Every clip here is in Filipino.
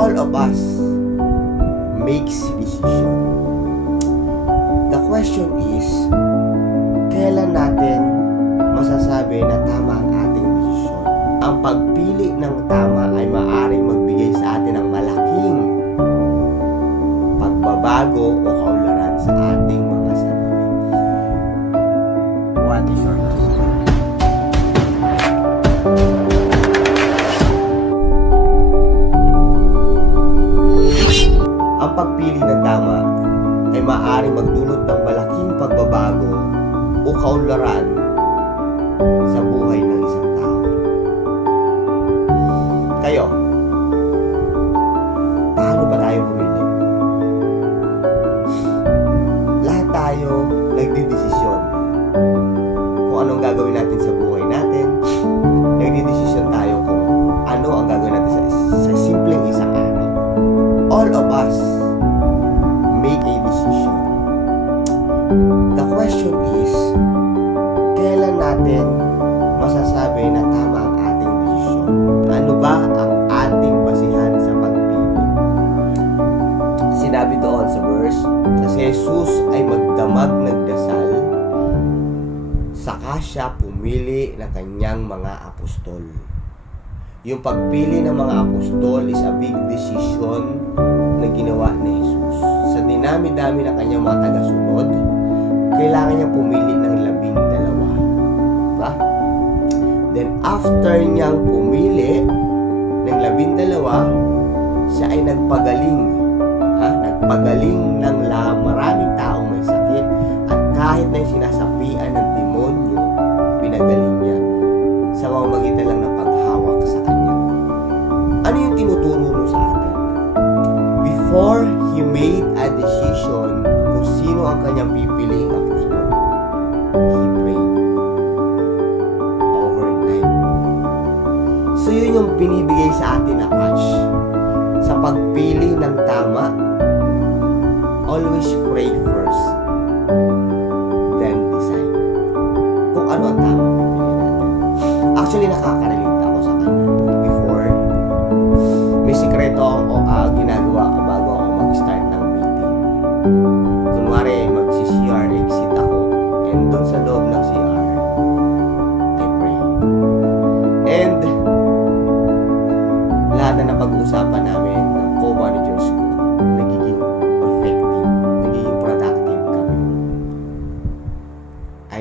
all of us makes decision. The question is, kailan natin masasabi na tama ang ating desisyon? Ang pagpili ng tama ay maaaring magbigay sa atin ng malaking pagbabago o Ang pagpili ng tama ay maaaring magdulot ng malaking pagbabago o kaunlaran sa buhay ng isang tao. Kayo, Sinabi doon sa verse na si Jesus ay magdamag nagdasal saka siya pumili ng kanyang mga apostol. Yung pagpili ng mga apostol is a big decision na ginawa ni Jesus. Sa dinami-dami ng kanyang mga tagasunod, kailangan niya pumili ng labing dalawa. Diba? Then after niyang pumili ng labing dalawa, siya ay nagpagaling. Ha? Nagpagaling ng la maraming taong may sakit at kahit na yung sinasapian ng demonyo, pinagaling niya sa mamamagitan lang ng paghawak sa kanya. Ano yung tinuturo mo sa atin? Before he made a decision kung sino ang kanyang pipiliing apostol, he prayed overnight. So yun yung binibigay sa atin na catch. Sa pagpili ng tama, always pray first. Then decide. Kung ano ang tama pipili natin. Actually, nakaka-relate ako sa kanya. Before, may sikreto akong uh, ginagawa bago ako mag-start ng meeting.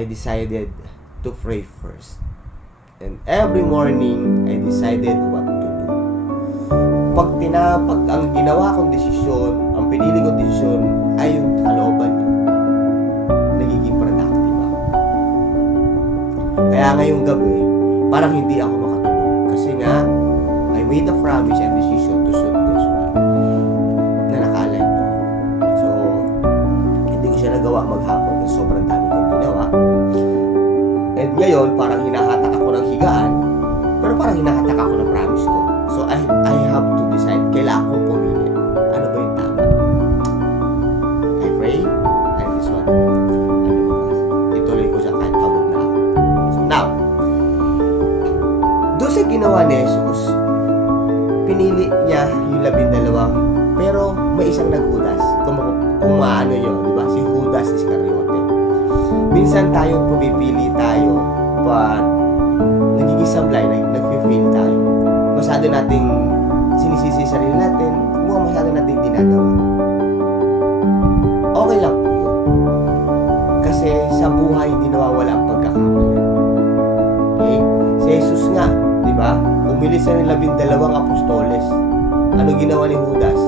Decided to pray first. And every morning, I decided what to do. Pag tina, pag ang ginawa kong desisyon, ang pinili kong desisyon ay yung kalooban niya, nagiging productive ako. Kaya ngayong gabi, parang hindi ako makatulog. Kasi nga, I made a promise and decision to shoot this one na nakalign to. So, hindi ko siya nagawa maghapon ngayon, parang hinahatak ako ng higaan, pero parang hinahatak ako ng promise ko. So, I, I have to decide, kailangan kong pumili. Ano ba yung tama? I pray, this one, ano bukas. Ituloy ko siya kahit pagod na ako. So, now, doon sa ginawa ni Jesus, pinili niya yung labing dalawa, pero may isang naghudas. Kung, kung maano yun, di ba? Si Judas Iscariote. Minsan tayo pumipili tayo, but nagiging sablay, nag, nag-feel tayo. Masyado nating sinisisi sa sarili natin, kung masyado nating dinadawa. Okay lang po yun. Kasi sa buhay, hindi nawawala ang pagkakamali. Okay? Si Jesus nga, di ba? Umili siya ng labing dalawang apostoles. Ano ginawa ni Judas?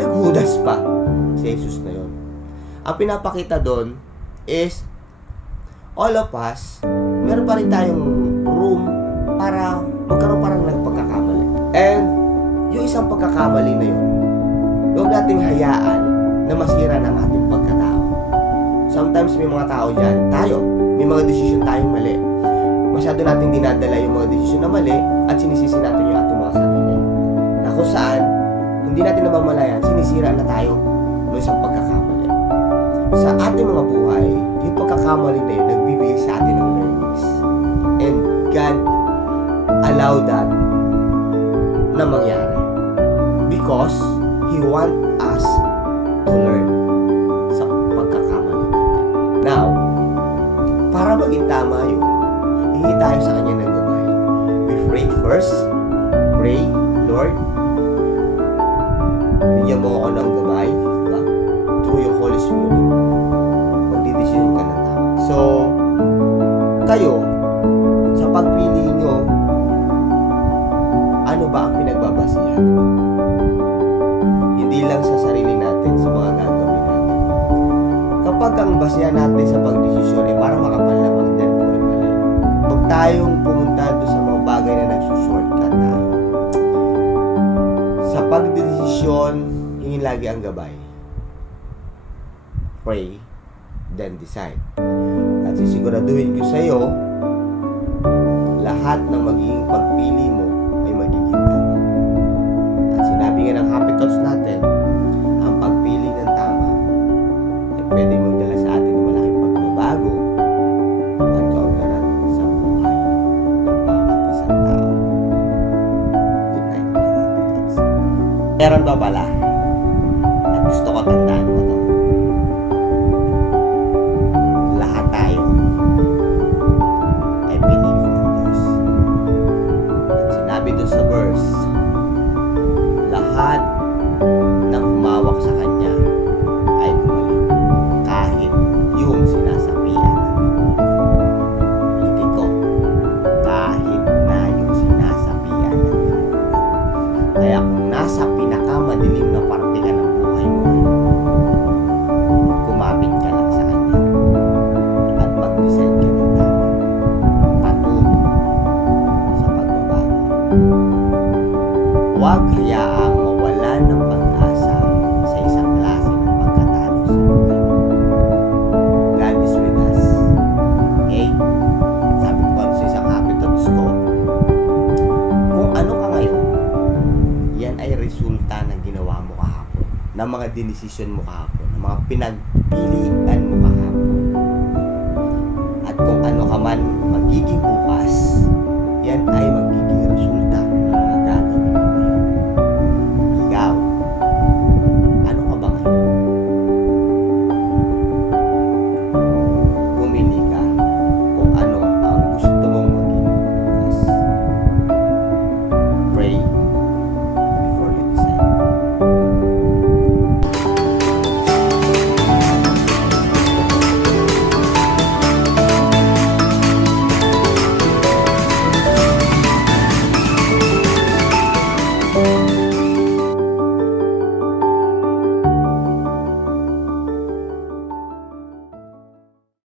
Nag-Judas pa. Si Jesus na yon. Ang pinapakita doon is all of us, meron pa rin tayong room para magkaroon parang ng pagkakamali. And yung isang pagkakamali na yun, huwag nating hayaan na masira ng ating pagkatao. Sometimes may mga tao dyan, tayo, may mga desisyon tayong mali. Masyado nating dinadala yung mga desisyon na mali at sinisisi natin yung ating mga sarili. Na kung saan, hindi natin namamalayan, sinisira na tayo ng isang pagkakamali. Sa ating mga buhay, yung pagkakamali na yun, nagbibigay sa atin ng learnings. And God allow that na mangyari. Because He want us to learn sa pagkakamali natin. Now, para maging tama yun, hingi tayo sa Kanya ng gabay. We pray first. Pray, Lord, bigyan mo ako ng gabay, di ba? Through your Holy Spirit. Kayo, sa pagpili nyo, ano ba ang pinagbabasihan? Hindi lang sa sarili natin, sa mga gagawin natin. Kapag ang basihan natin sa pagdesisyon ay para makapalamang din po ay mali. Huwag tayong pumunta doon sa mga bagay na nagsushortcut tayo. Sa pagdesisyon, hingin lagi ang gabay. Pray, then decide. At sisiguraduhin ko sa iyo, lahat ng magiging pagpili mo ay magiging tama. At sinabi nga ng happy thoughts natin, ang pagpili ng tama ay pwede magdala sa atin ng malaking pagbabago at kaunlaran sa buhay ng bawat isang tao. Good night, happy thoughts. Meron pa pala, mga dinesisyon mo kahapon, ng mga pinagpilian mo kahapon. At kung ano ka man magiging bukas, yan ay magiging